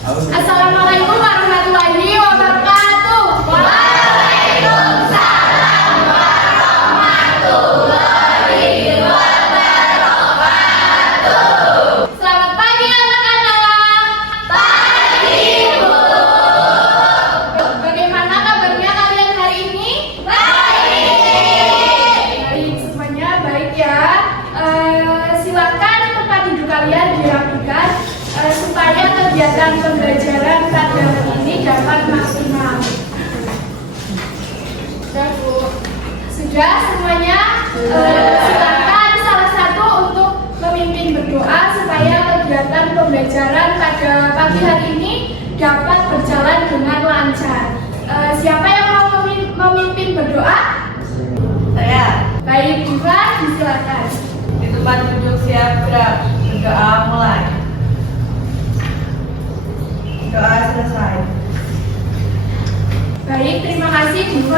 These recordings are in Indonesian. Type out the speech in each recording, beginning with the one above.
Assalamualaikum warahmatullahi wabarakatuh. Waalaikumsalam warahmatullahi wabarakatuh. Selamat pagi anak-anak. Pagi, Bu. Bagaimana kabarnya kalian hari ini? Baik, semuanya baik ya. Silakan tempat duduk kalian dirapikan supaya kegiatan pembelajaran pada hari ini dapat maksimal. Sudah, Bu. Sudah semuanya. Silakan salah satu untuk memimpin berdoa supaya kegiatan pembelajaran pada pagi hari ini dapat berjalan dengan lancar. Siapa yang mau memimpin berdoa? Saya. Baik, Ibu, silakan. Di tempat duduk siap gerak. Berdoa mulai. Doa selesai. Baik, terima kasih Bu.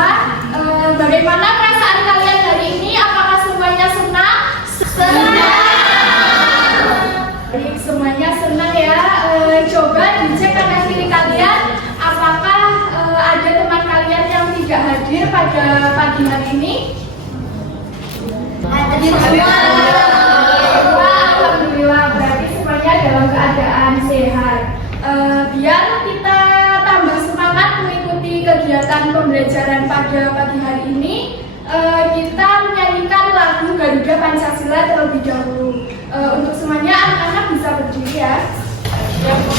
Bagaimana perasaan kalian hari ini? Apakah semuanya senang? Senang. Baik, semuanya senang ya. Coba dicek kanan kiri kalian, apakah ada teman kalian yang tidak hadir pada pagi hari ini? Hadir semua. Alhamdulillah, berarti semuanya dalam keadaan sehat. Biar kita tambah semangat mengikuti kegiatan pembelajaran pada pagi hari ini, kita menyanyikan lagu Garuda Pancasila terlebih dahulu. Untuk semuanya anak-anak bisa berdiri ya. Siap, Bu.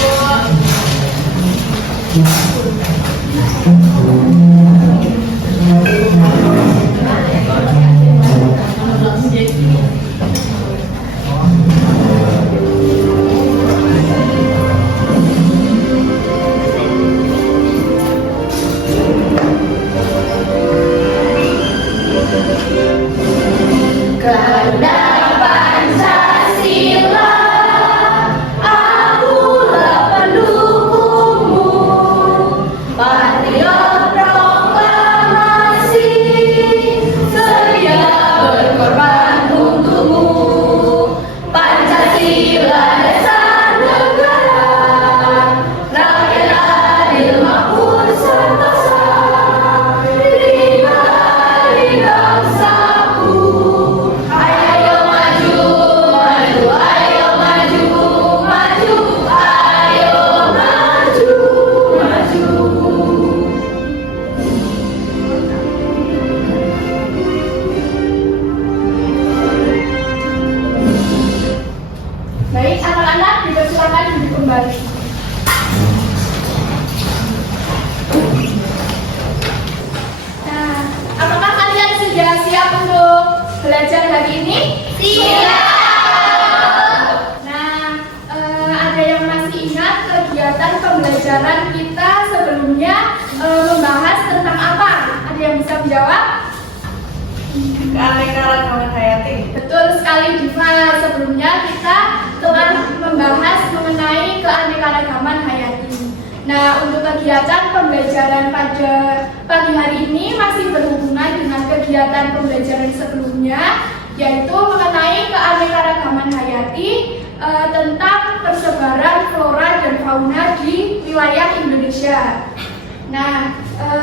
Garuda Pancasila, akulah pendukungmu, patriot proklamasi, sedia berkorban untukmu. Pancasila dasar negara, rakyat adil makmur sentosa, diterima di bangsaku. Ayo maju, maju, ayo maju, maju, ayo maju, maju. Baik, anak-anak dipersilakan duduk kembali. Nah, apakah kalian sudah siap untuk belajar hari ini? Siap. Nah, ada yang masih ingat kegiatan pembelajaran kita sebelumnya membahas tentang apa? Ada yang bisa menjawab? Keanekaragaman hayati. Betul sekali, Diva. Sebelumnya kita telah membahas mengenai keanekaragaman hayati. Nah, untuk kegiatan pembelajaran pada pagi hari ini masih berhubungan dengan kegiatan pembelajaran sebelumnya, yaitu mengenai keanekaragaman hayati tentang persebaran flora dan fauna di wilayah Indonesia. Nah,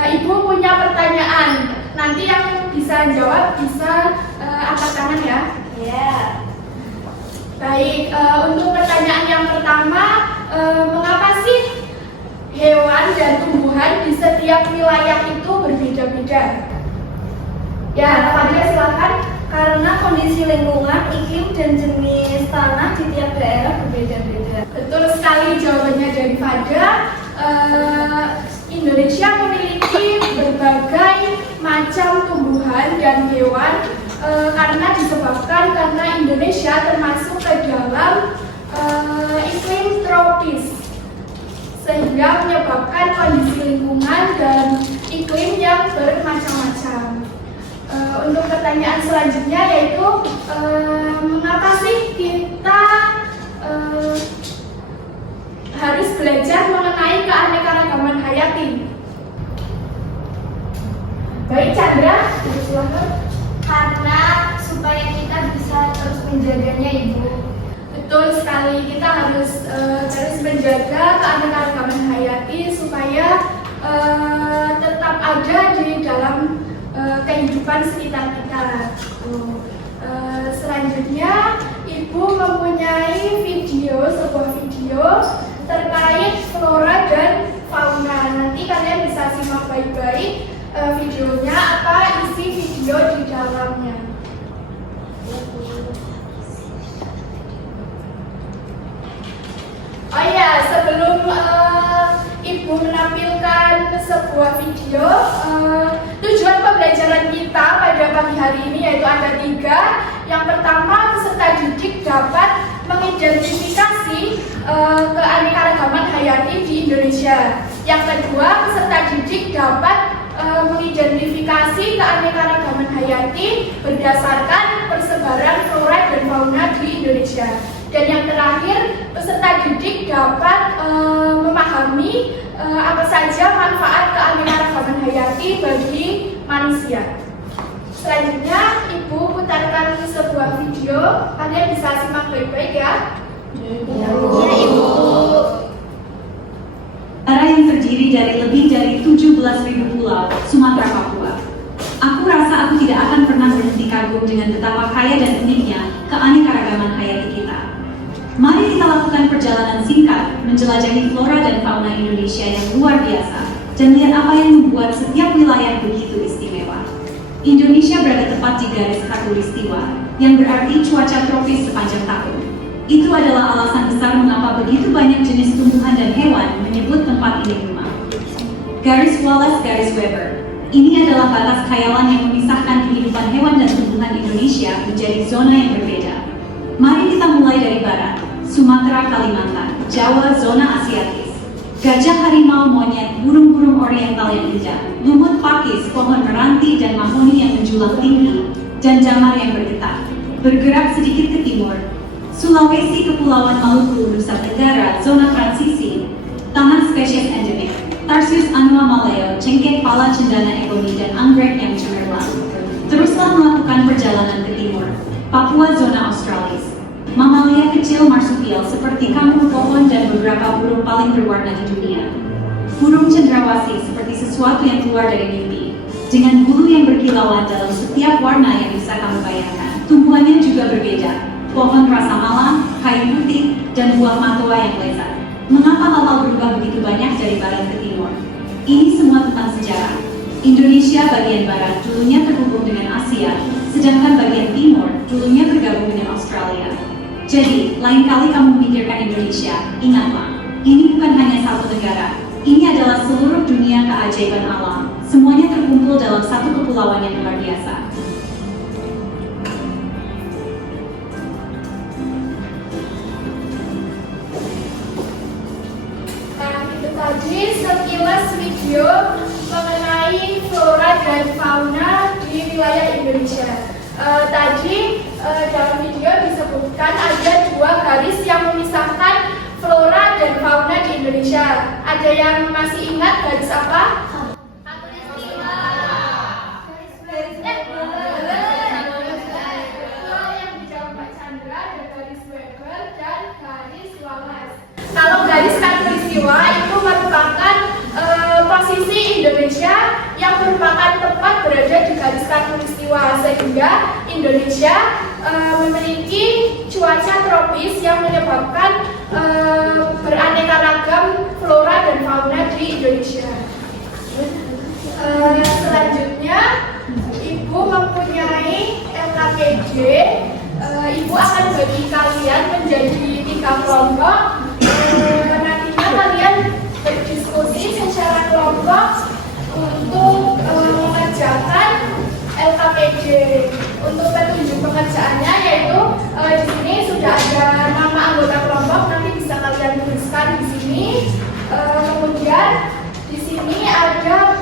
Ibu punya pertanyaan. Nanti yang bisa jawab bisa angkat tangan ya. Ya. Baik, untuk pertanyaan yang pertama, mengapa sih hewan dan tumbuhan di setiap wilayah itu berbeda-beda? Ya, Fadila silakan. Karena kondisi lingkungan, iklim, dan jenis tanah di tiap daerah berbeda-beda. Betul sekali jawabannya dari Fadila. Indonesia memiliki berbagai macam tumbuhan dan hewan karena Indonesia termasuk ke dalam iklim tropis, sehingga menyebabkan kondisi lingkungan dan iklim yang bermacam-macam. Untuk pertanyaan selanjutnya yaitu mengapa sih kita harus belajar mengenai keanekaragaman hayati? Baik, Chandra, silakan. Karena supaya kita bisa terus menjaganya, Ibu. Betul sekali, kita harus terus menjaga keanekaragaman hayati supaya tetap ada di dalam kehidupan sekitar kita. Selanjutnya, Ibu mempunyai sebuah video terkait flora dan fauna. Nanti kalian bisa simak baik-baik videonya, apa isi video di dalamnya. Oh ya, sebelum Ibu menampilkan sebuah video, tujuan pembelajaran kita pada pagi hari ini yaitu ada 3. Yang pertama, peserta didik dapat mengidentifikasi keanekaragaman hayati di Indonesia. Yang kedua, peserta didik dapat mengidentifikasi keanekaragaman hayati berdasarkan persebaran flora dan fauna di Indonesia. Dan yang terakhir, peserta didik dapat memahami apa saja manfaat keanekaragaman hayati bagi manusia. Selanjutnya, Ibu putarkan sebuah video. Kalian bisa simak baik-baik ya. Ya, Ibu. Negara yang terdiri dari lebih dari 17.000 pulau, Sumatera, Papua. Aku rasa aku tidak akan pernah berhenti kagum dengan betapa kaya dan uniknya keanekaragaman hayati kita. Mari kita lakukan perjalanan singkat menjelajahi flora dan fauna Indonesia yang luar biasa dan lihat apa yang membuat setiap wilayah begitu istimewa. Indonesia berada tepat di garis khatulistiwa, yang berarti cuaca tropis sepanjang tahun. Itu adalah alasan besar mengapa begitu banyak jenis tumbuhan dan hewan menyebut tempat ini rumah. Garis Wallace, garis Weber. Ini adalah batas khayalan yang memisahkan kehidupan hewan dan tumbuhan Indonesia menjadi zona yang berbeda. Mari kita mulai dari barat, Sumatera, Kalimantan, Jawa, zona Asiatis. Gajah, harimau, monyet, burung-burung oriental yang indah, lumut pakis, pohon meranti dan mahoni yang menjulang tinggi, dan jamar yang bergetar. Bergerak sedikit ke timur, Sulawesi, Kepulauan Maluku, Nusa Tenggara, zona transisi, taman spesies endemik, Tarsius annua maleo, cengkeh pala cendana eboni dan anggrek yang cemerlang. Teruslah melakukan perjalanan ke timur, Papua, zona Australis. Mamalia kecil marsupial seperti kanguru pohon dan beberapa burung paling berwarna di dunia. Burung cendrawasih seperti sesuatu yang keluar dari mimpi, dengan bulu yang berkilauan dalam setiap warna yang bisa kamu bayangkan. Tumbuhannya juga berbeda, pohon rasa malam, kayu putih, dan buah matoa yang lezat. Mengapa hal-hal berubah begitu banyak dari barat ke timur? Ini semua tentang sejarah. Indonesia bagian barat dulunya terhubung dengan Asia, sedangkan bagian timur dulunya bergabung dengan Australia. Jadi, lain kali kamu memikirkan Indonesia, ingatlah, ini bukan hanya satu negara, ini adalah seluruh dunia keajaiban alam, semuanya terkumpul dalam satu kepulauan yang luar biasa. Nah, itu tadi sekilas video mengenai flora dan fauna di wilayah Indonesia. Tadi dalam video disebutkan ada 2 garis yang memisahkan flora dan fauna di Indonesia. Ada yang masih ingat garis apa? Khatulistiwa. Yang dijawab Pak Chandra ada garis Weber dan garis Wallace. Kalau garis khatulistiwa itu merupakan posisi Indonesia yang merupakan tempat berada di garis khatulistiwa, sehingga Indonesia memiliki cuaca tropis yang menyebabkan beraneka ragam flora dan fauna di Indonesia. Selanjutnya, Ibu mempunyai LKPD. Ibu akan bagi kalian menjadi 3 kelompok. Nantinya kalian berdiskusi secara kelompok untuk mengerjakan LKPD. Untuk petunjuk pengerjaannya yaitu di sini sudah ada nama anggota kelompok, nanti bisa kalian tuliskan di sini. Kemudian di sini ada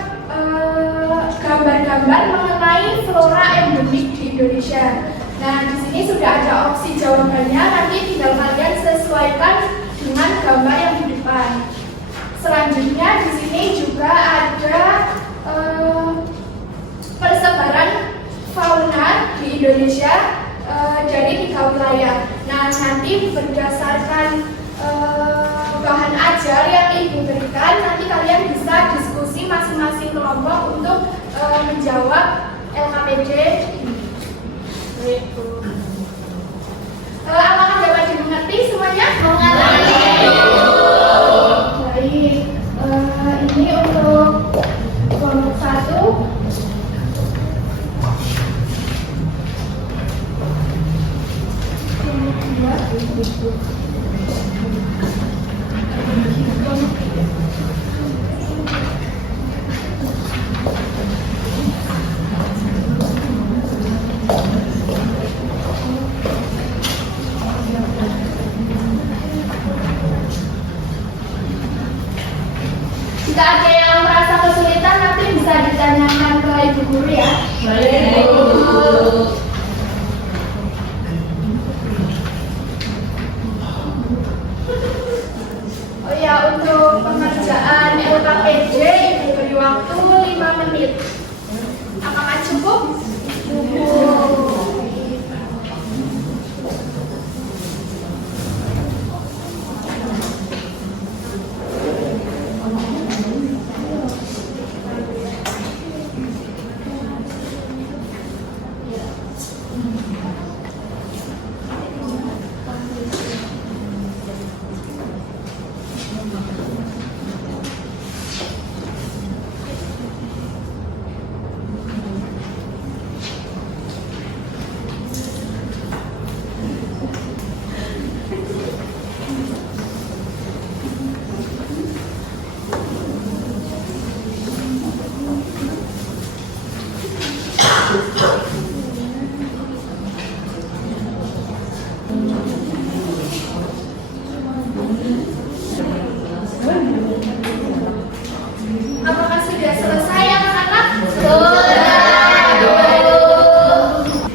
gambar-gambar mengenai flora endemik di Indonesia. Nah, di sini sudah ada opsi jawabannya, nanti tinggal kalian sesuaikan dengan gambar yang di depan. Selanjutnya di sini juga ada persebaran fauna di Indonesia dari 3 wilayah. Nah, Nah, nanti berdasarkan bahan ajar yang Ibu berikan, nanti kalian bisa diskusi masing-masing kelompok untuk menjawab LKPD. Apakah dapat dimengerti semuanya? Baik, ini untuk kelompok 1. Jika ada yang merasa kesulitan, nanti bisa ditanyakan ke Ibu Guru ya. Baik, Bu. Oh ya, untuk pengerjaan LKPD Ibu beri waktu 5 menit. Apakah cukup? Cukup. Apakah sudah selesai anak-anak?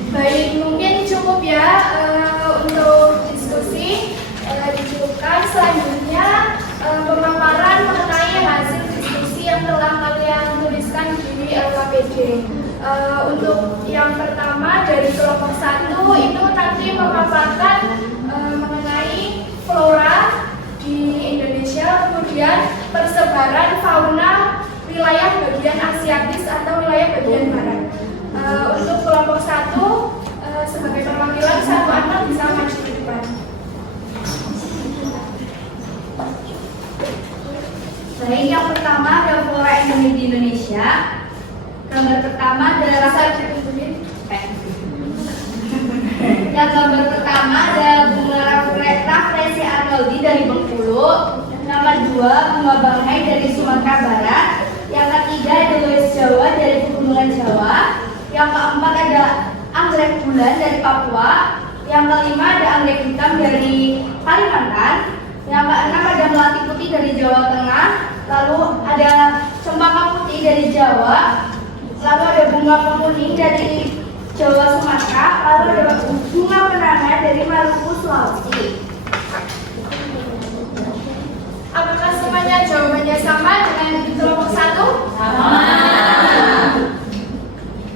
Baik, mungkin cukup ya untuk diskusi dicukupkan. Selanjutnya pemaparan mengenai hasil diskusi yang telah kalian tuliskan di LKPD. Untuk yang pertama dari kelompok 1 itu nanti memaparkan mengenai flora di Indonesia, kemudian persebaran fauna wilayah bagian Asiatis atau wilayah bagian barat. Untuk kelompok 1 sebagai perwakilan, satu anak bisa maju ke depan. Baik, yang pertama ada flora endemik di Indonesia. Gambar pertama ada yang gambar pertama ada bunga Rafflesia arnoldi dari Bengkulu. Nomor 2 bunga bangkai dari Sumatera Barat. Yang ketiga ada Louis Jawa dari Pegunungan Jawa. Yang keempat ada anggrek bulan dari Papua. Yang kelima ada anggrek hitam dari Kalimantan. Yang keenam ada melati putih dari Jawa Tengah. Lalu ada cempaka putih dari Jawa. Lalu ada bunga kemuning dari Jawa Sumatera. Lalu ada bunga penanga dari Maluku Sulawesi. Apakah semuanya jawabannya sama dengan di kelompok 1?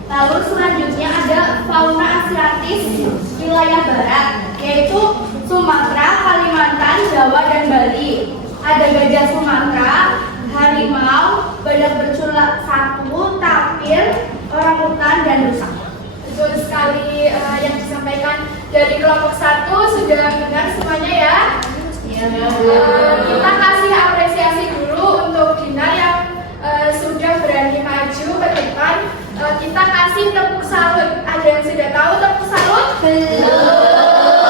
Lalu selanjutnya ada fauna Asiatis wilayah barat, yaitu Sumatera, Kalimantan, Jawa, dan Bali. Ada gajah Sumatera, harimau, badak bercula 1, tapir, orangutan, dan rusa. Betul sekali yang disampaikan dari kelompok 1 sudah benar semuanya ya. Kita kasih apresiasi dulu untuk Dinar yang sudah berani maju ke depan. Kita kasih tepuk salut. Ada yang sudah tahu tepuk salut? Belum.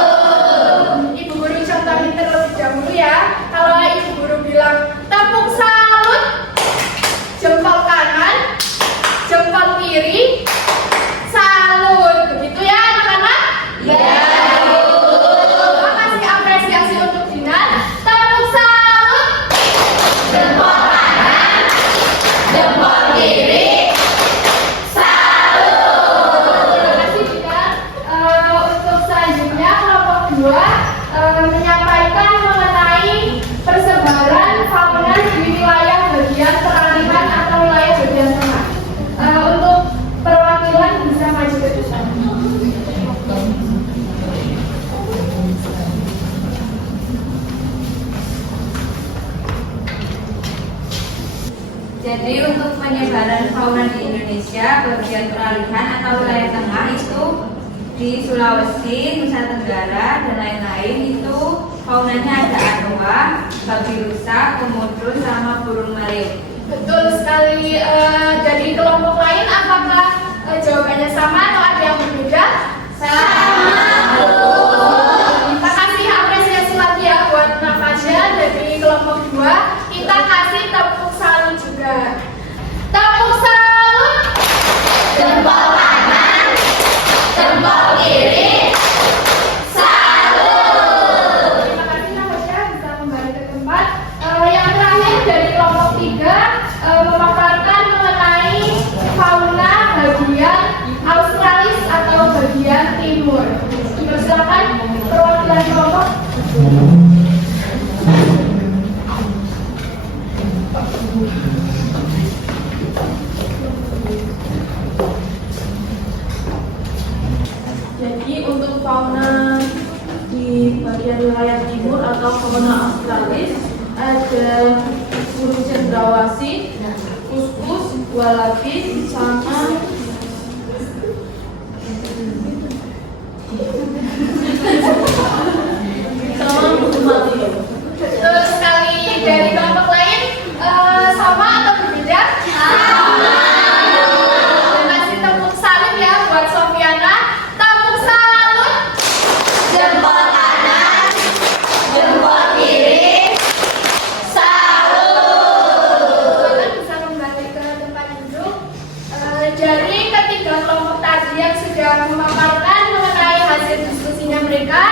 Ibu Guru contohin terlebih dahulu ya. Kalau Ibu Guru bilang tepuk salut, jempol kanan, jempol kiri, salut. Begitu ya anak-anak? Ya. Kasih apresiasi untuk Dinar. Tepuk salut, jempol kanan, jempol kiri, salut. Terima kasih Dinar. Untuk selanjutnya kelompok 2 menyampaikan mengenai persebaran fauna di wilayah bagian peralihan atau wilayah bagian tengah. Untuk Jadi untuk penyebaran fauna di Indonesia, bagian peralihan atau wilayah tengah itu di Sulawesi, Nusa Tenggara, dan lain-lain itu faunanya ada anoa, babi rusa, komodo, sama burung maleo. Betul sekali. Dari kelompok lain apakah jawabannya sama atau ada yang berbeda? Sama. Kita kasih apresiasi lagi ya buat Nafasya dari kelompok 2. Kita kasih tepuk salut juga. Tepuk salut. Jempol kanan, jempol kiri. Salut. Terima kasih Nafasya bisa kembali ke tempat. Yang terakhir dari kelompok 3 memaparkan mengenai fauna bagian Australis atau bagian timur. Silakan perwakilan kelompok. Jadi untuk fauna di bagian wilayah timur atau fauna Australis ada burung cendrawasih, kuskus, wallaby, sama burung maleo. Betul sekali. Dari kelompok lain sama atau berbeda? Sama. Kasih tepuk salut ya buat Sofiana. Tepuk salut. Jempol kanan, jempol kiri. Salut. Silakan bisa kembali ke tempat duduk. Dari ketiga kelompok tadi yang sudah memaparkan mengenai hasil diskusinya mereka,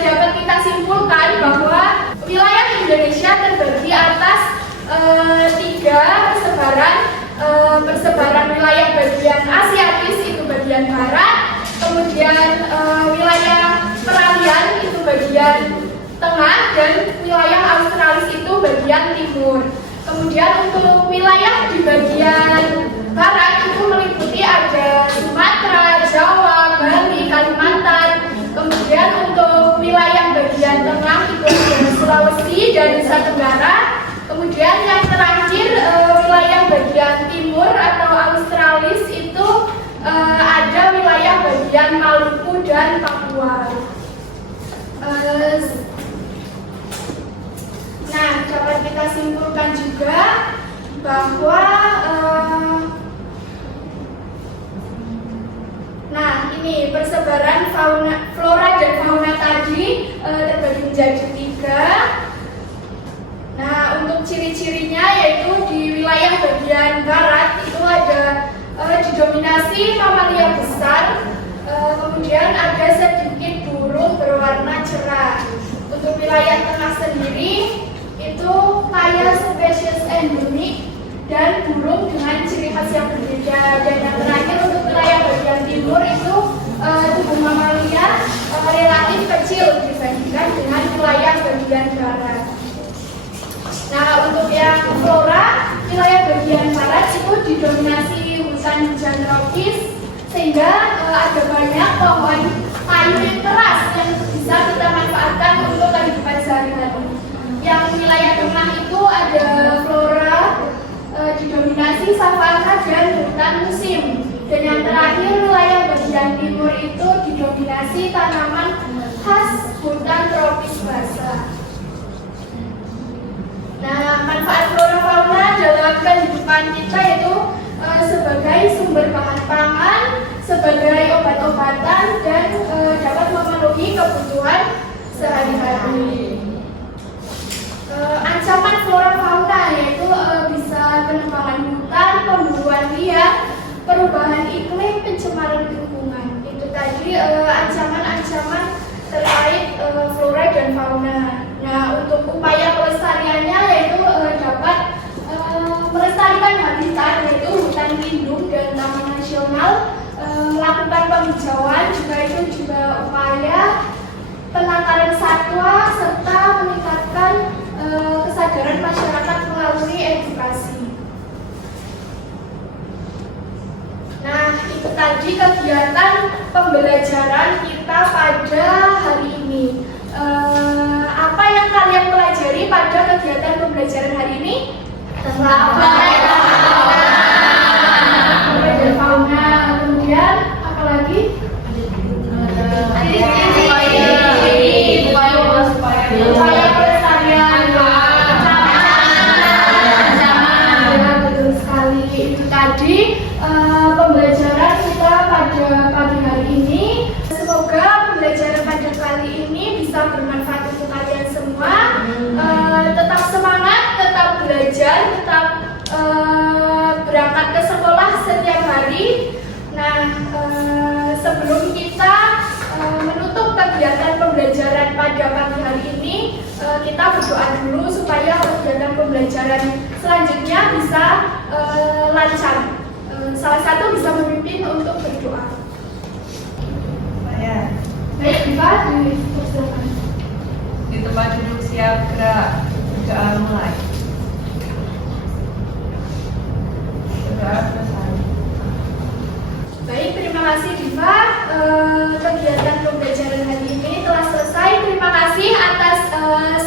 dapat kita simpulkan bahwa wilayah Indonesia terbagi atas 3 persebaran wilayah bagian Asiatis itu bagian barat, kemudian wilayah peralihan itu bagian tengah, dan wilayah Australis itu bagian timur. Kemudian untuk wilayah di bagian barat itu meliputi ada Sumatera, Jawa, Bali, Kalimantan. Kemudian untuk wilayah bagian tengah itu ada Sulawesi dan Nusa Tenggara. Kemudian yang terakhir wilayah bagian timur atau Australis itu ada wilayah bagian Maluku dan Papua. Nah, dapat kita simpulkan juga bahwa nah, ini persebaran flora dan fauna tadi terbagi menjadi 3. Nah, untuk ciri-cirinya yaitu di wilayah bagian barat itu ada didominasi mamalia besar, kemudian ada sedikit burung berwarna cerah. Untuk wilayah tengah sendiri itu kaya spesies endemik dan burung dengan ciri khas yang berbeda. Dan yang terakhir untuk wilayah bagian timur itu tubuh mamalia relatif kecil dibandingkan dengan wilayah bagian barat. Nah, untuk yang flora, wilayah bagian barat itu didominasi hutan hujan tropis, sehingga ada banyak pohon kayu yang keras yang bisa kita manfaatkan untuk kehidupan sehari-hari. Yang wilayah tengah itu ada flora didominasi savana dan hutan musim. Dan yang terakhir wilayah bagian timur itu didominasi tanaman khas hutan tropis basah. Nah, manfaat flora fauna dalam kehidupan kita itu sebagai sumber bahan pangan, sebagai obat-obatan, dan dapat memenuhi kebutuhan sehari-hari. Ancaman flora fauna yaitu bisa penebangan hutan, pemburuan liar, perubahan iklim, pencemaran lingkungan. Itu tadi ancaman-ancaman terkait flora dan fauna. Nah, untuk upaya pelestariannya yaitu dapat melestarikan habitat yaitu hutan lindung dan taman nasional, melakukan penghijauan, juga upaya penangkaran satwa serta meningkatkan kesadaran masyarakat melalui edukasi. Nah, itu tadi kegiatan pembelajaran kita pada hari ini. Apa yang kalian pelajari pada kegiatan pembelajaran hari ini? Pembelajaran fauna, kemudian apa lagi? Upaya pelestarian ya, betul sekali. Itu tadi pembelajaran kita pada pagi hari ini. Semoga pembelajaran pada kali ini bisa bermanfaat untuk kalian semua. Tetap semangat, tetap belajar, tetap berangkat ke sekolah setiap hari. Nah, sebelum kita menutup kegiatan pembelajaran pada pagi hari ini, kita berdoa dulu supaya kegiatan pembelajaran selanjutnya bisa lancar. Salah satu bisa memimpin untuk berdoa. Baik, Diva, dipersilakan. Di tempat duduk siap, gerak, berdoa mulai. Berdoa selesai. Baik, terima kasih Diva. Kegiatan pembelajaran hari ini telah selesai. Terima kasih atas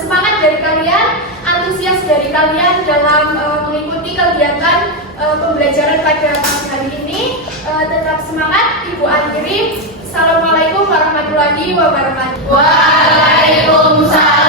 semangat dari kalian, antusias dari kalian dalam mengikuti kegiatan pembelajaran pada pagi hari ini. Tetap semangat, Ibu akhiri. Assalamualaikum warahmatullahi wabarakatuh. Waalaikumsalam.